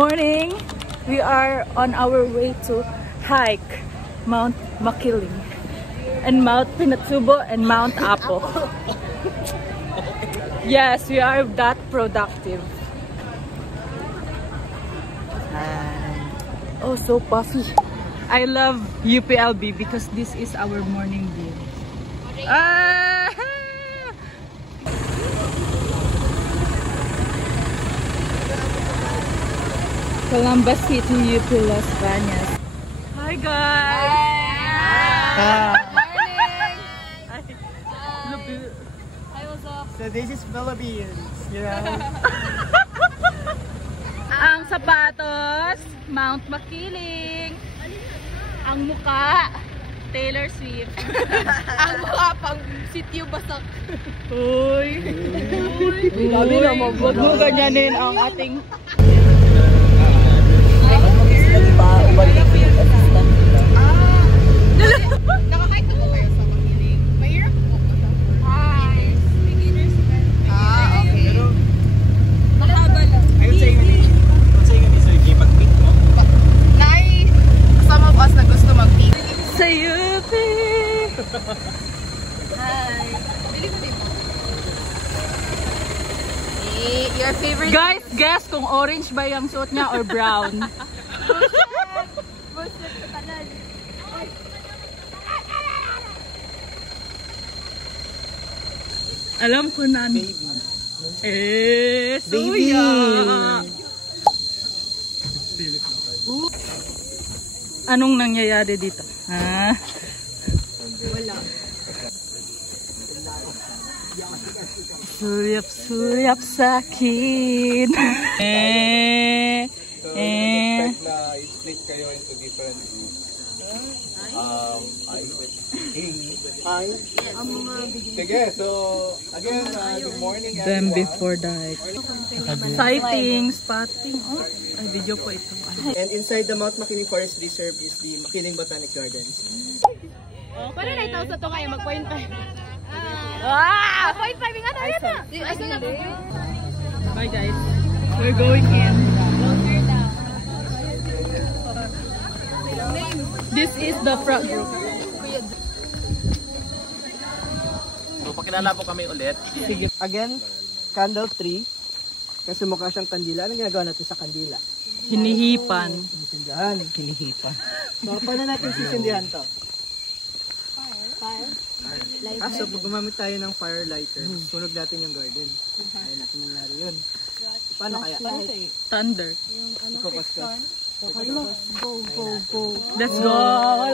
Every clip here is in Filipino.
morning. We are on our way to hike Mount Makiling and Mount Pinatubo and Mount Apo. Yes, we are that productive. Oh, so puffy. I love UPLB because this is our morning view. Columbus City, UP Las Bañas. Hi guys! Hi! Morning! Hi, what's up? So this is Philippines, you know? Ang sapatos, Mount Makiling. Ang muka, Taylor Swift. Ang mukha pang sityo basak. Uy! Dami naman. Huwag mo ganyanin ang ating... Nakahike na po kayo sa Makiling. Mahirap po ko siya. Hi! Beginners ba? Okay. Mahaba lang. Ayun sa'yo ni Sir G, mag-peak mo. Nay, some of us na gusto mag-peak. Sa UP! Hi! Bili mo din. Your favorite... Guys, guess kung orange ba yung suot niya or brown. Bullshit sa tanan. Alam ko na. Baby. Baby! Anong nangyayari dito? Ha? Wala. Suyap sa akin. Expect na i-split kayo into different groups. Hi. Sige, so again, good morning Them everyone. before the hike. Sighting, spotting. Oh, ay, video po ito. And inside the Mount Makiling Forest Reserve is the Makiling Botanic Gardens. Paano na itaw sa ito kayo? Mag-point tayo. Point 5 nga tayo na. Asa na ba? Bye guys. We're going in. This is the front group. So pakilala po kami ulit. Sige. Again, candle tree. Kasi mukha siyang kandila. Anong ginagawa natin sa kandila? Hinihipan. Sisindihan. Hinihipan. So paano natin sisindihan to? So pag gumamit tayo ng fire lighter, sunog natin yung garden. Ayun natin nangyari yun. Paano kaya? Thunder. Iko-custom. Let's go.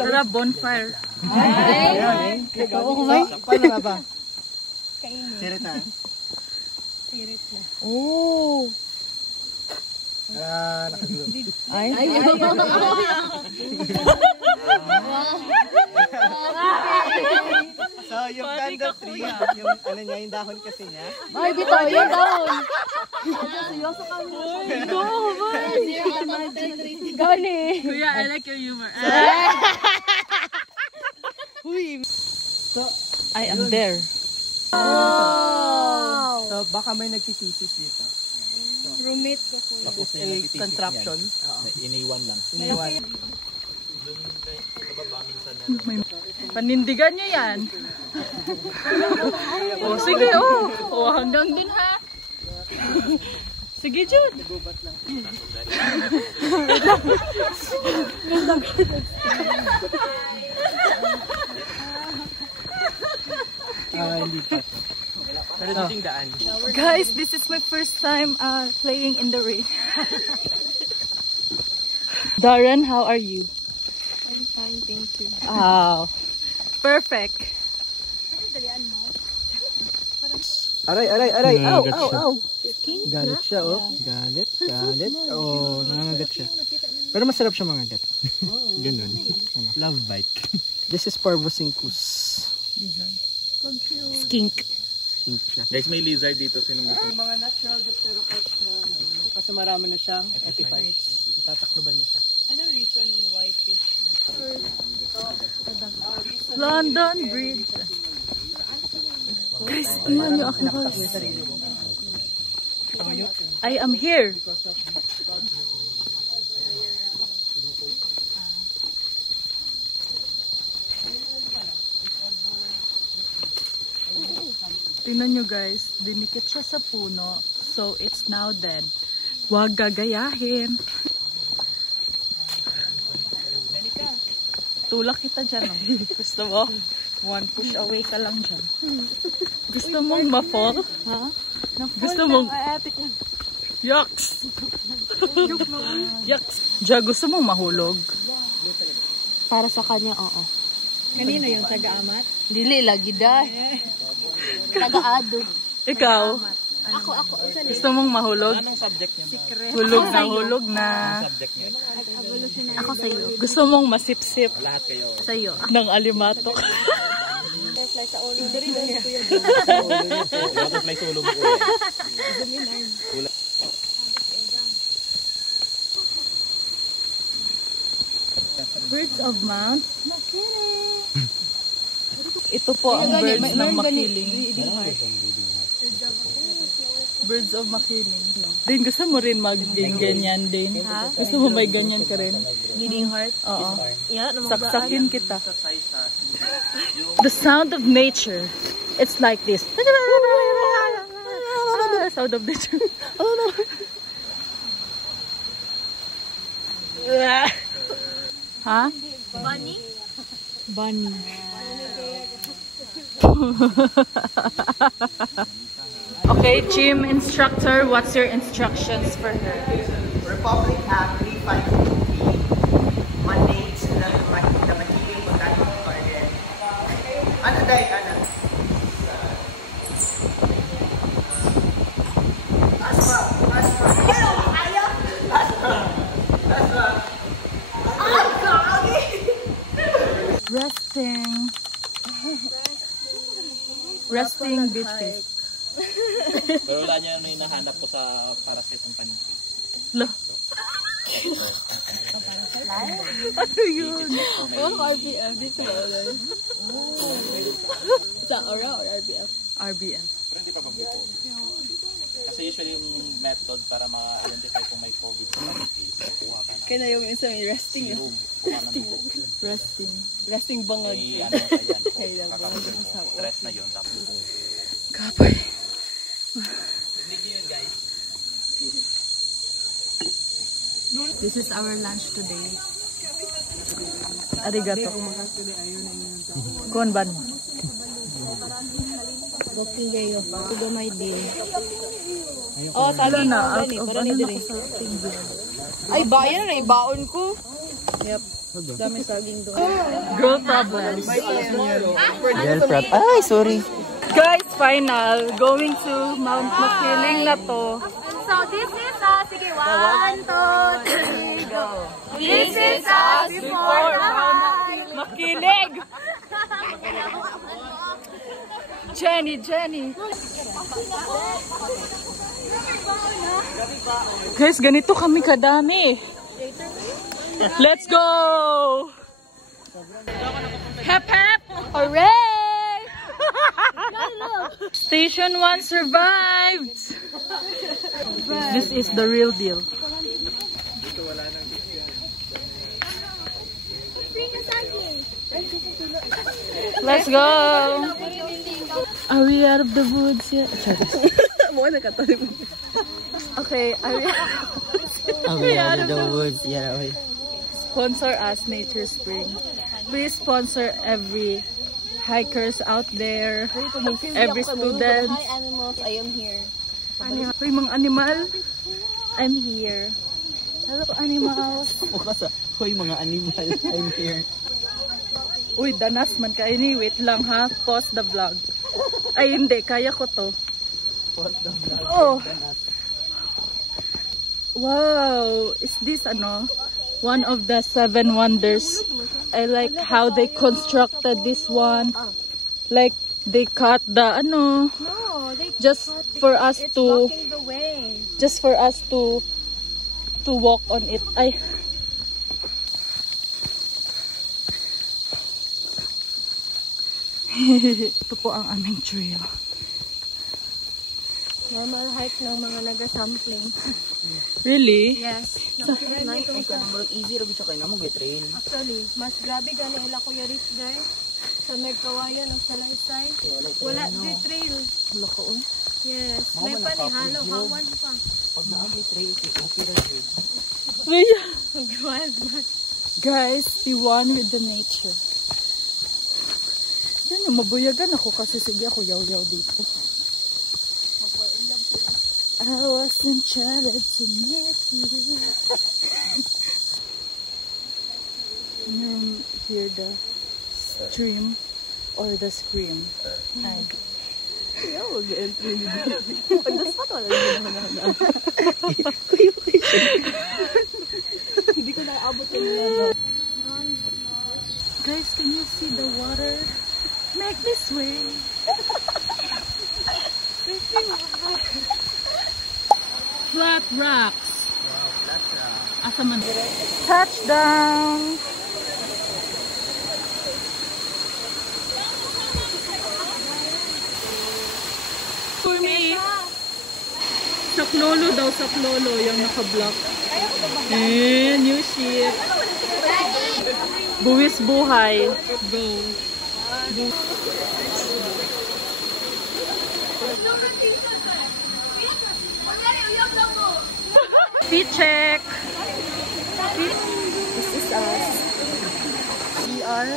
Tara, bonfire. Ayan. Paano nga ba? Sirit na. Oh. Nakagulo. Ay. So yung candle tree, yung ano niya, yung dahon kasi niya. Ay, bitaw yun down. Gani. Kuya, I like your humor. So, I am there. so baka may nagtitisis dito. Roommate ko po. Tapos a contraption. Iniwan lang. Iniwan. Panindigan niyo yan. Oh, sige, oh. Oh, hanggang din ha. Sige, Jude. Hindi pa siya. Pero dating daan. Guys, this is my first time playing in the rain. Darren, how are you? I'm fine, thank you. Wow. Perfect. Aray, aray, aray. Ow, Nangangagat ow, siya. ow. Galit siya, oh. Galit, galit. Oh, nangangagat siya. Pero masarap siya mangagat. Ganun. Love bite. This is Parvosinkus. Skink. Skink siya. Guys, may lizard dito. Sinong gusto? Mga natural dipterocarps na kasi marami na siyang epiphytes. Tatakloban niya siya. Anong reason ng white fish? London Bridge. Guys, tingnan niyo ako. I am here. Tingnan nyo guys, dinikit siya sa puno. So, it's now dead. Huwag gagayahin. Tulak kita dyan, oh. Gusto mo? One push away ka lang dyan. Gusto mong ma-fall? Ha? Gusto mong... Yucks! Yucks! Diyan, gusto mong mahulog? Para sa kanya, oo. Kanino yung taga-amat? Dili, lagi dahil. Taga-ado. Ikaw? Ako. Gusto mong mahulog? Anong subject niyo? Hulog na. Subject niyo? Ako sa'yo. Gusto mong masipsip Lahat kayo. Sa'yo. ng alimatok. Butterfly sa ulo mo kuya. Birds of Mount Makiling. Ito po ang birds ng Makiling. Birds of Makiling. Din, gusto mo rin mag-ganyan din? Gusto mo may ganyan ka rin? Bleeding heart? Oo. Yeah, Saksakin kita. The sound of nature. It's like this. Sound of nature. Ha? Bunny? Bunny. Okay, gym instructor, what's your instructions for her? Republic Act 3553 mandates the Makiling Botanical Garden. Ano dahil, ano? Resting beach face. Pero wala niya ano yung nahanap ko sa parasite ng paniki. Lo. Ano yun? RBF. Dito ba ulit? Sa Aura or RBF? RBF. Pero hindi pa publiko. Kasi usually yung method para ma-identify kung may COVID sa paniki is kuha ka na Kaya na yung isang resting. serum. Kuha na ng Resting. Resting bangag. may ano pa yan. Kakapagod mo. Stress na yun. Tapos Kapay. This is our lunch today. Arigato. Kuan ban mo? Booking kayo. Tugo may din. Oh, talo na. Out of ano na ko sa ay, bayan na. Ibaon ko. Yep. Dami saging doon. Girl problems. Ay, sorry. Guys, final. Going to Mount Makiling na to. So, this is sige, 1, 2, 3, go. This is before Makiling! Jenny. Guys, ganito kami kadami. Let's go! Hep hep! Hooray! Station 1 survived! This is the real deal. Let's go! Are we out of the woods yet? Okay, are we out of the woods? Yeah, okay. Sponsor us, Nature Spring. Please sponsor every hikers out there, every student. Hi animals, I am here. Hoy mga animal, I'm here. Hello animals. Hoy mga animal, I'm here. Uy, danas man ka ini. Wait lang ha, pause the vlog. Ay hindi, kaya ko to. Pause the vlog. Oh. Wow, is this ano? One of the 7 wonders. I like how they constructed this one. Like they cut the ano. No, they Just for us to blocking the way. just for us to walk on it. Ay. Ito po ang aming trail. Normal hike ng mga naga-sampling. Really? Yes. Easy rin siya kayo na mag-trail. Actually, mas grabe gano'n ila Kuya Rich guys. Sa Nagkawayan ang salaysay. Wala di trail. Wala ka on. Yes. May panihalo. Hawan pa. Pag naabay trail, okay na yun. Guys, be one with the nature. Yan yung mabuyagan ako kasi sige ako yaw-yaw dito. I was enchanted to meet you. And then hear the stream or the scream. Ay. Ayaw, mag-entry nito. Pagdaspat, wala na. Hindi ko nakaabot yung mga. Guys, can you see the water? Make me swim. Flat rocks. Wow, flat rock. Asa man? Touchdown! For me, Saklolo daw, Saklolo, yung naka-block. Eh, new ship. Buwis buhay. Go. Feet check. This is us. We are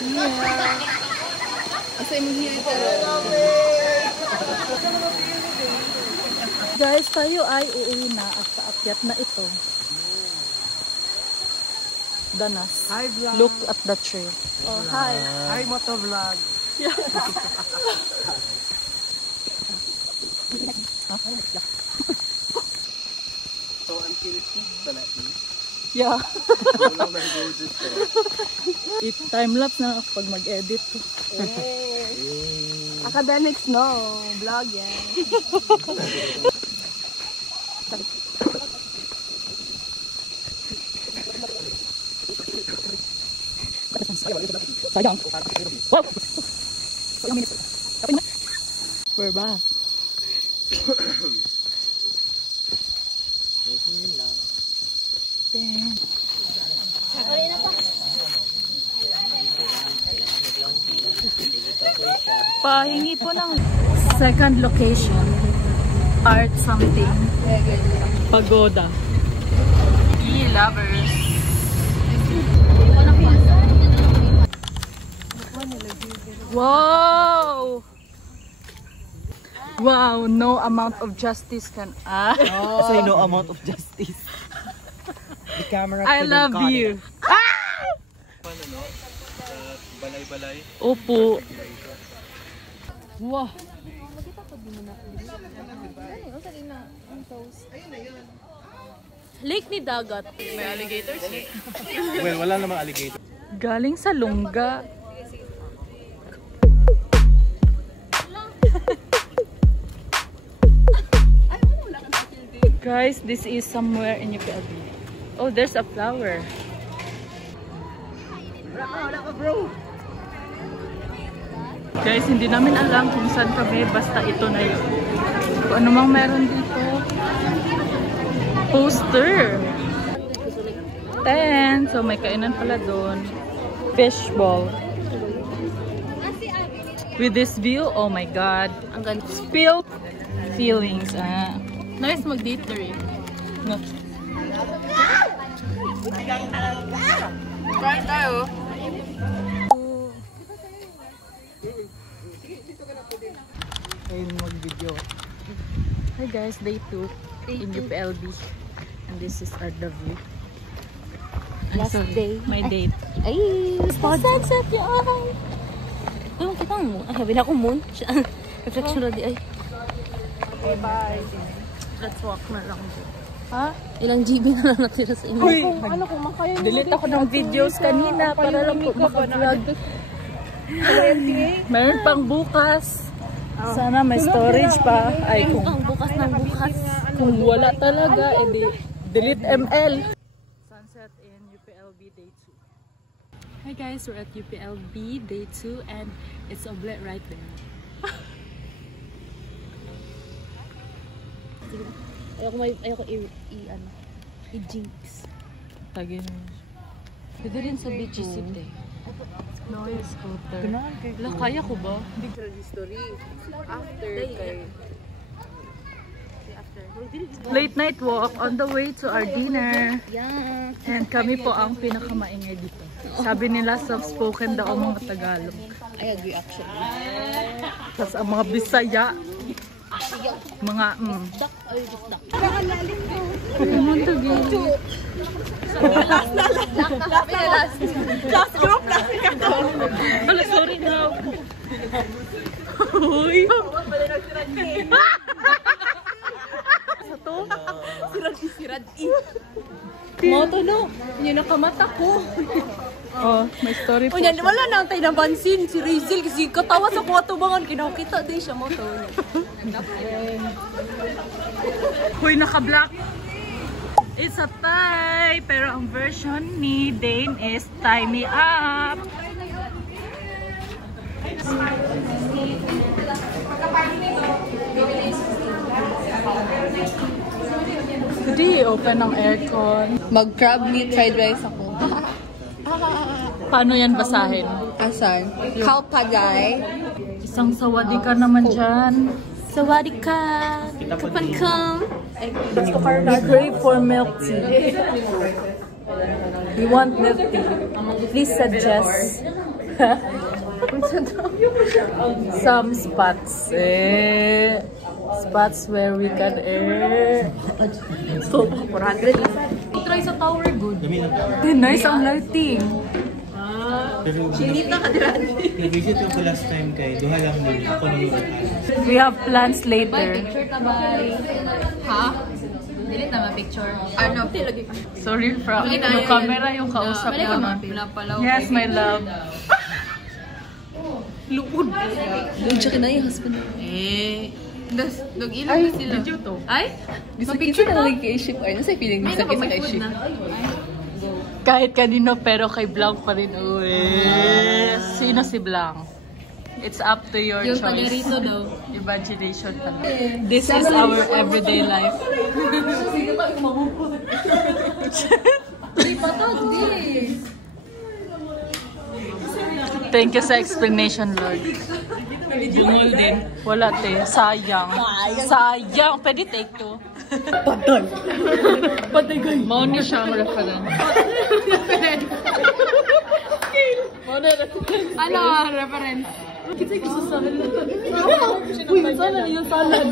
here. Asa imong hiya ka? Guys, tayo ay uuwi na at paakyat na ito. Danas. Hi, vlog. Look at the tree. Oh, hi. Hi, motovlog. So, until peak pala Yeah. walang nag-go dito. Time-lapse na ako pag mag-edit ko. Academics no. Vlog yan. Sayang. Wow! We're back. Dang. Pahingi po ng second location. Art something. Pagoda. E-lovers. Wow! Wow, no amount of justice can... Say no amount of justice. The camera I couldn't love cut you. it. Balay-balay. Opo. Wow. Lake ni Dagat. May alligators eh. Well, wala namang alligator. Galing sa Lungga. Guys, this is somewhere in UPLB. Oh, there's a flower. Guys, hindi namin alam kung saan kami. Basta ito na yun. Kung ano mang meron dito. Poster. 10. So, may kainan pala doon. Fishball. With this view, oh my God. Ang ganda. Spill feelings. Nice mag-date na rin. No. Kain tayo. Ayun mag-video. Hi guys, day 2 in UPLB. And this is our the view. Last day. My date. Ay! Sunset yun! Ano kita mo? Ay, sabi na ako moon. Reflection na di ay. Okay, bye. Let's walk na lang. Ha? Ilang GB na lang natira sa inyo. Uy! Delete ako ng videos kanina para lang po maka-vlog. Meron pang bukas. Sana may storage pa. Ay, Ang bukas ng bukas. kung wala talaga, edi delete ML. Sunset in UPLB day 2. Hi guys, we're at UPLB day 2 and it's Oblet right there. Ayoko i-jinx. Tagin. Pwede rin sa BGC eh. No, scooter. Wala, kaya ko ba? History. After kay... Late night walk on the way to our dinner. Yeah. And kami po ang pinakamaingay dito. Sabi nila soft-spoken daw ang mga Tagalog. I agree actually. Tapos ang mga Bisaya, mga Dak, ay, dak. Last group, last Hala, sorry na. Uy. Sa to? Sirad-i. Moto no. Yung nakamata ko. Oh, may story po. Yan, wala nang tayo napansin si Rizel kasi katawa sa kwatubangan. Kinakita din siya moto. Uy, naka-black. It's a tie. Pero ang version ni Dane is tie me up. Pwede i-open ang aircon. Mag-crab meat fried rice ako. Paano yan basahin? Asan? Kalpagay. Isang sawadi ka naman dyan. Sawadi ka! Kapan ka? We crave for milk tea. We want milk tea. Please suggest some spots. Spots where we can air. So, 400. Try sa tower good. Nice ang lighting. Chinita ka diran. Nag-visit ko po last time kay duha lang din ako nung We have plans later. Picture ta ba? Ha? Delete na ma-picture. Ano? Lagi ka. Sorry, Fra. Yung camera yung kausap ko nun. Yes, my love. Luod. Luod siya kinaya husband. Nag-ilang na sila. Video to. Ay? Ma-picture na lang kay ship. Ay, nasa feeling nisa kay ship. Kahit kanino pero kay Blanc pa rin. Uy. Sino si Blanc? It's up to your Yung choice. taga-rito daw. Imagination pa. This is our everyday life. Thank you sa explanation, Lord. Bungol din. Wala te. Sayang. Sayang. Pwede take two. Patay. Patay kayo. Maun niyo siya ang reference. Ano reference? Kita yung gusto sa akin. Uy, salad yung salad.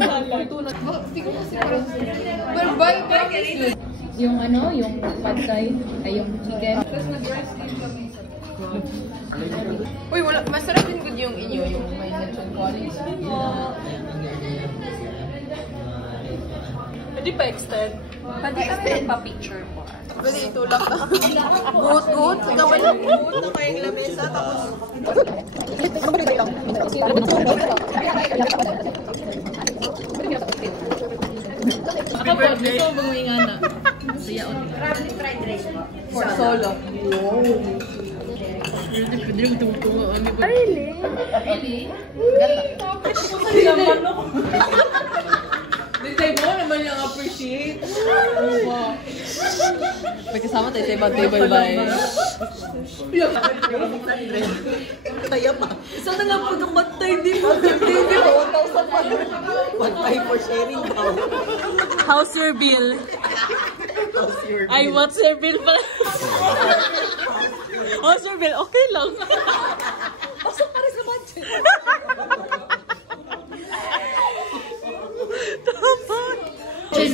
Yung ano, yung pad thai, ay yung chicken. Uy, wala, masarap din good yung inyo, yung may lechon quality. Pwede pa extend. Pwede ka pa-picture po. Pwede itulak na. Good. Gawin na good na kayong lamesa, tapos... Ako po, gusto ko bumingin na. Sayaon. For solo. Pwede yung tumutungo. Really? Gata. Dito mo naman yung appreciate. May kasama tayo sa ibang table ba eh? Kaya pa. Isa na lang po ng matay din mo. 1,000 pa. 1,500 for sharing daw. How's your bill? Ay, what's your bill pa? How's your bill? Okay lang. Pasok pa rin sa budget.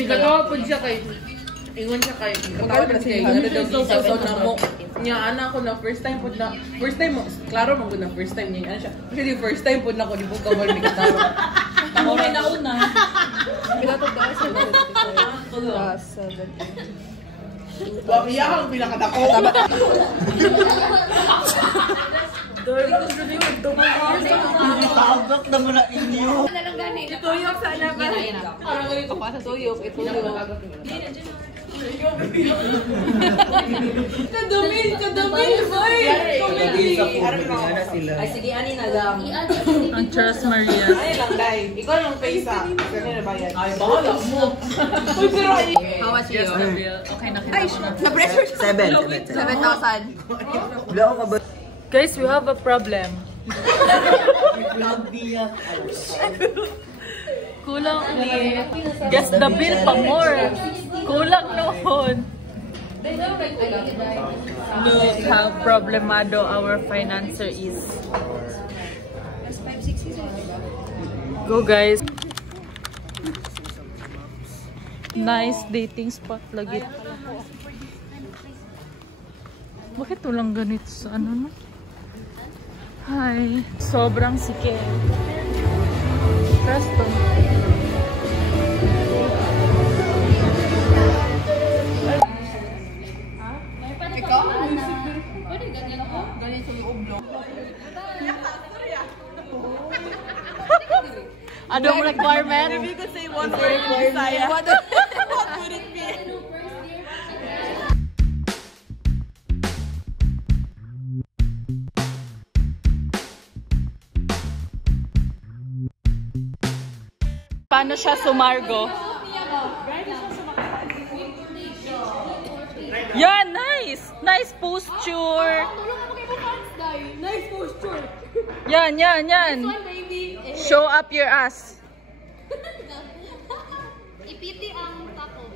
Nagawa po siya kay ingon siya kay katawad na siya ano daw sa na mo niya ana ko na first time klaro man ko na first time niya ano siya kasi first time po na ko di po kabal ni katawad Ako may nauna. Pilato ka sa wa iya ang pinakadako Tabak na mo na inyo. Tuyok sana ba? Parang ganito pa sa tuyok. Kadumil, boy! Ay, sige, ani na lang. Ang Trust Maria. ay lang dai ikaw lang paysa kasi na bayan ay bahala mo How much you? Okay na kita ko na. Sa pressure? 7,000. 7,000. Wala ako ba? Guys, we have a problem. Kulang ni. Guess the bill pa more. Kulang noon. Look how problemado our financer is. Go guys. Nice dating spot lagi. Bakit walang ganito sa ano no? Hi. Sobrang sikip. Presto. Anong requirement? If you could say one word in Bisaya, what would it be? Paano siya sumargo? Yan, nice! Nice posture! Nice posture. Yan, yan, yan! Baby. Show up your ass! Ipiti ang taco.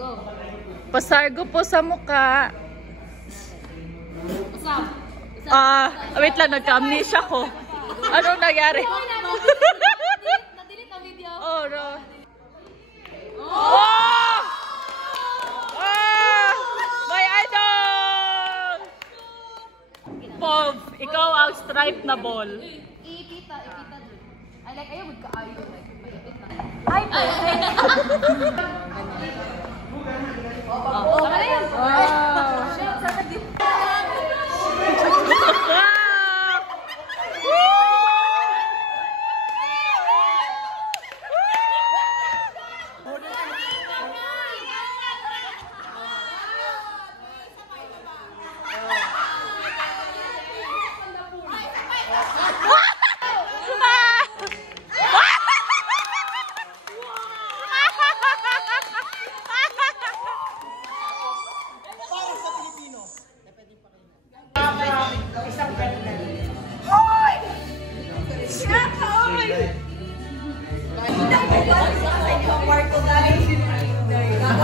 Go. Pasargo po sa muka. Usap. Wait lang, nagka-amnesia ko. Anong nangyari? Na-delete ang video. Oh, no. Oh! Ah! My idol! Pov, ikaw ang stripe na ball. Ipita dun. I like, ayaw magkaayo. Like, maipit na. Ay, perfect. Oh, tama na yan. Wow! Shit, saan din?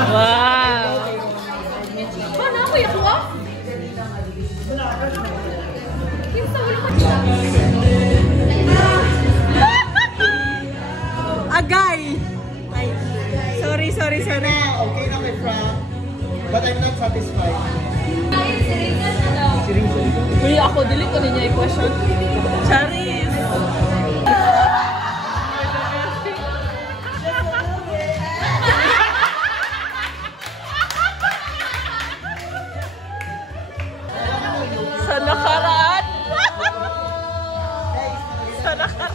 Wow! Ano ako yung kuha? Kinsa wala ko. Agay! Sorry. Okay na kay Frank, but I'm not satisfied. Uy, ako, dili ko niya i-question. Charis! Sa nakaraan! Sa nakaraan!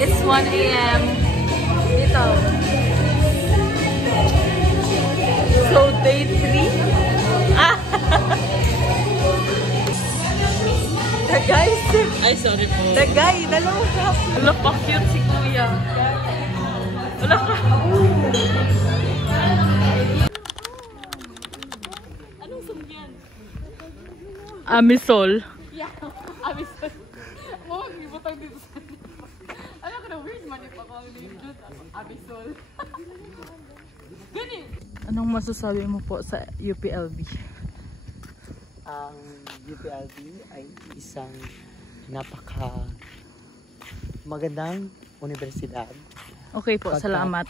It's 1 AM. Dito. So, day 3? Ah! The guys! Ay, sorry po. The guy! Dalawa ka! Wala pa cute si kuya. Wala ka! Anong song yan? Amisol. Yeah, Amisol. Mo, gibutang dito sa ano ka na weird man yung pakawin dito. Amisol. Gani! Anong masasabi mo po sa UPLB? Ang UPLB ay isang napaka magandang universidad. Okay po, salamat.